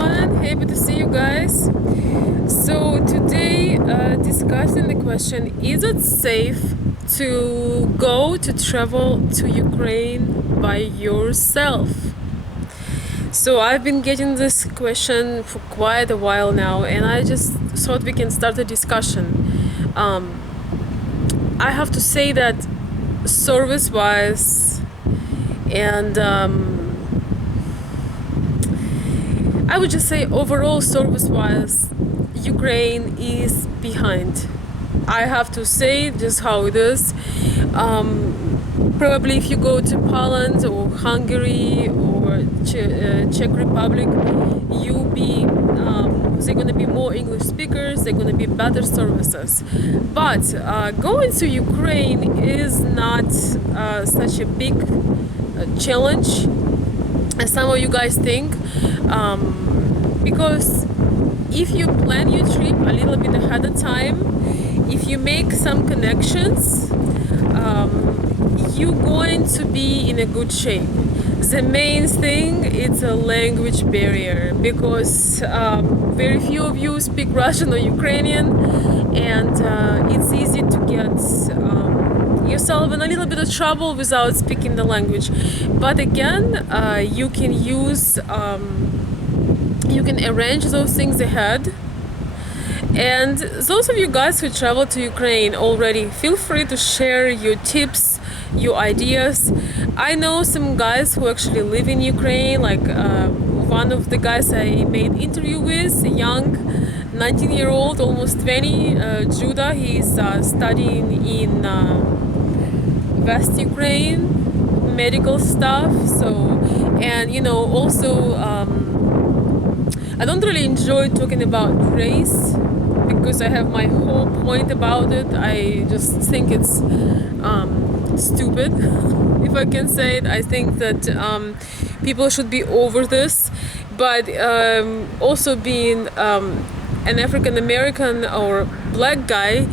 everyone, happy to see you guys. So today, discussing the question: is it safe to go to travel to Ukraine by yourself? So I've been getting this question for quite a while now, and I just thought we can start a discussion. I have to say that service-wise and I would just say overall service-wise, Ukraine is behind. I have to say just how it is. Probably if you go to Poland or Hungary or Czech Republic, they're gonna be more English speakers, they're gonna be better services. But going to Ukraine is not such a big challenge as some of you guys think, because if you plan your trip a little bit ahead of time, if you make some connections, you're going to be in a good shape. The main thing is a language barrier, because very few of you speak Russian or Ukrainian, and it's easy to get yourself in a little bit of trouble without speaking the language. But again, you can arrange those things ahead. And those of you guys who travel to Ukraine already, feel free to share your tips, your ideas. I know some guys who actually live in Ukraine, like one of the guys I made interview with, a young 19-year-old, almost 20, Judah. He's studying in West Ukraine, medical stuff. So, and also I don't really enjoy talking about race, because I have my whole point about it. I just think it's stupid, if I can say it. I think that people should be over this. But also being an African American or black guy,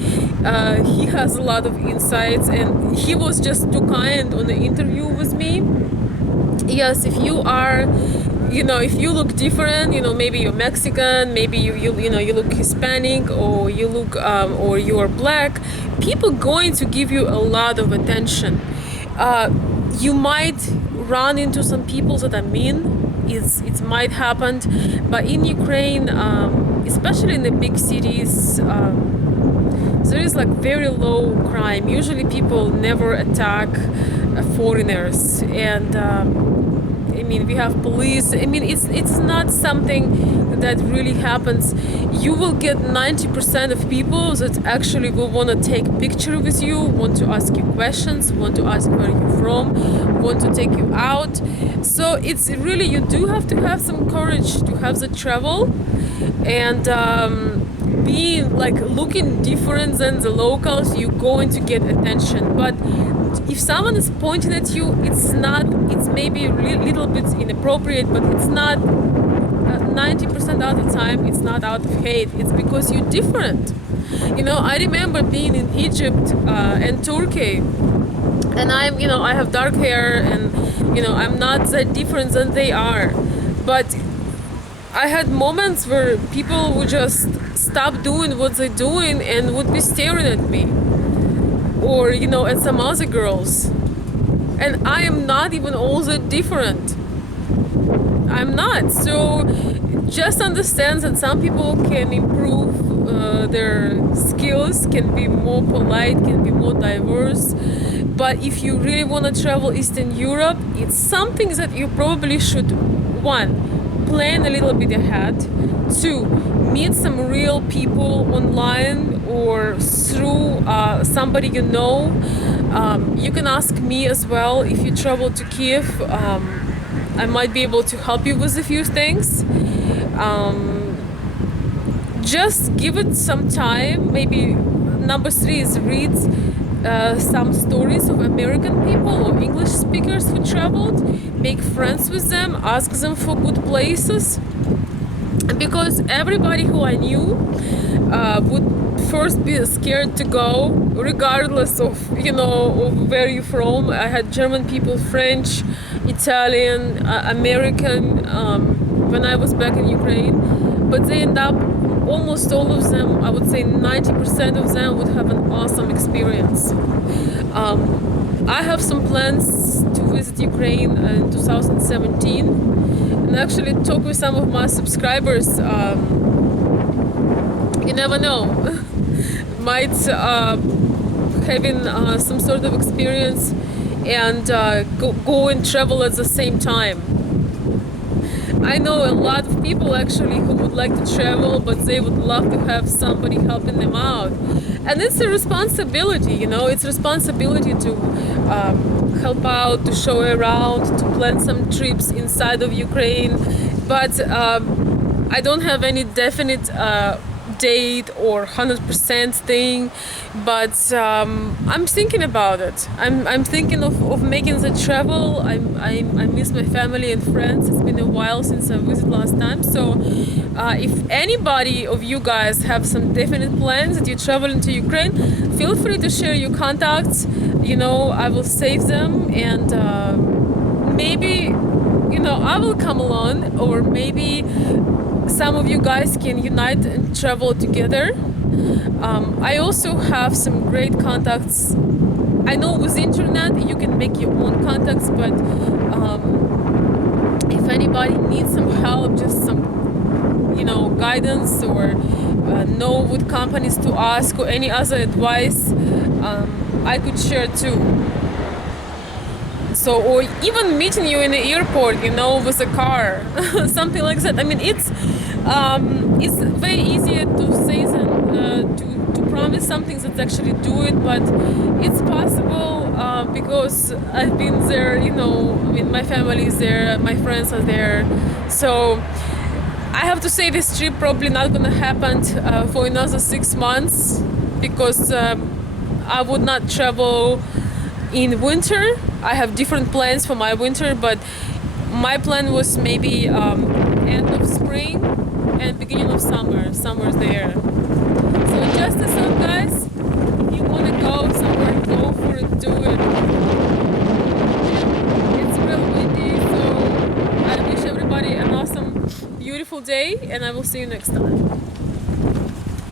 he has a lot of insights, and he was just too kind on the interview with me. Yes, if you are, if you look different, maybe you're Mexican, maybe you look Hispanic, or you look or you are black, people going to give you a lot of attention. You might run into some people that are mean. It might happen, but in Ukraine, especially in the big cities, there is like very low crime. Usually people never attack foreigners, and we have police. It's not something that really happens. You will get 90% of people that actually will want to take a picture with you, want to ask you questions, want to ask where you're from, want to take you out. So it's really, you do have to have some courage to have the travel, and being like looking different than the locals, you're going to get attention. But if someone is pointing at you, it's maybe a little bit inappropriate, but it's not 90% of the time, it's not out of hate. It's because you're different. I remember being in Egypt and Turkey, and I have dark hair, and I'm not that different than they are. But I had moments where people would just stop doing what they're doing and would be staring at me, or at some other girls, and I am not even all that different. I'm not. So just understand that some people can improve their skills, can be more polite, can be more diverse. But if you really want to travel Eastern Europe, it's something that you probably should, one, plan a little bit ahead, two, meet some real people online or through somebody you know. You can ask me as well if you travel to Kiev. I might be able to help you with a few things. Just give it some time. Maybe number three is read some stories of American people or English speakers who traveled. Make friends with them, ask them for good places. Because everybody who I knew would first be scared to go, regardless of of where you're from. I had German people, French, Italian, American when I was back in Ukraine, but they end up almost all of them, I would say 90% of them would have an awesome experience. I have some plans to visit Ukraine in 2017 and actually talk with some of my subscribers. You never know, might having some sort of experience and go and travel at the same time. I know a lot of people actually who would like to travel, but they would love to have somebody helping them out. And it's a responsibility, you know, it's a responsibility to help out, to show around, to plan some trips inside of Ukraine. But I don't have any definite date or 100% thing, but I'm thinking about it. I'm thinking of making the travel. I miss my family and friends. It's been a while since I visited last time. So if anybody of you guys have some definite plans that you're traveling to Ukraine, feel free to share your contacts. You know, I will save them, and maybe, you know, I will come along, or maybe some of you guys can unite and travel together. I also have some great contacts. I know with internet you can make your own contacts, but if anybody needs some help, just some, you know, guidance, or know what companies to ask, or any other advice, I could share too. So, or even meeting you in the airport, you know, with a car, something like that. I mean, it's very easy to say that, to promise something that actually do it, but it's possible because I've been there, you know. I mean, my family is there, my friends are there, so I have to say this trip probably not gonna happen for another 6 months, because I would not travel in winter. I have different plans for my winter, but my plan was maybe end of spring and beginning of summer. Summer's there. So just as well, guys, if you want to go somewhere, go for it, do it. It's real windy, so I wish everybody an awesome, beautiful day, and I will see you next time.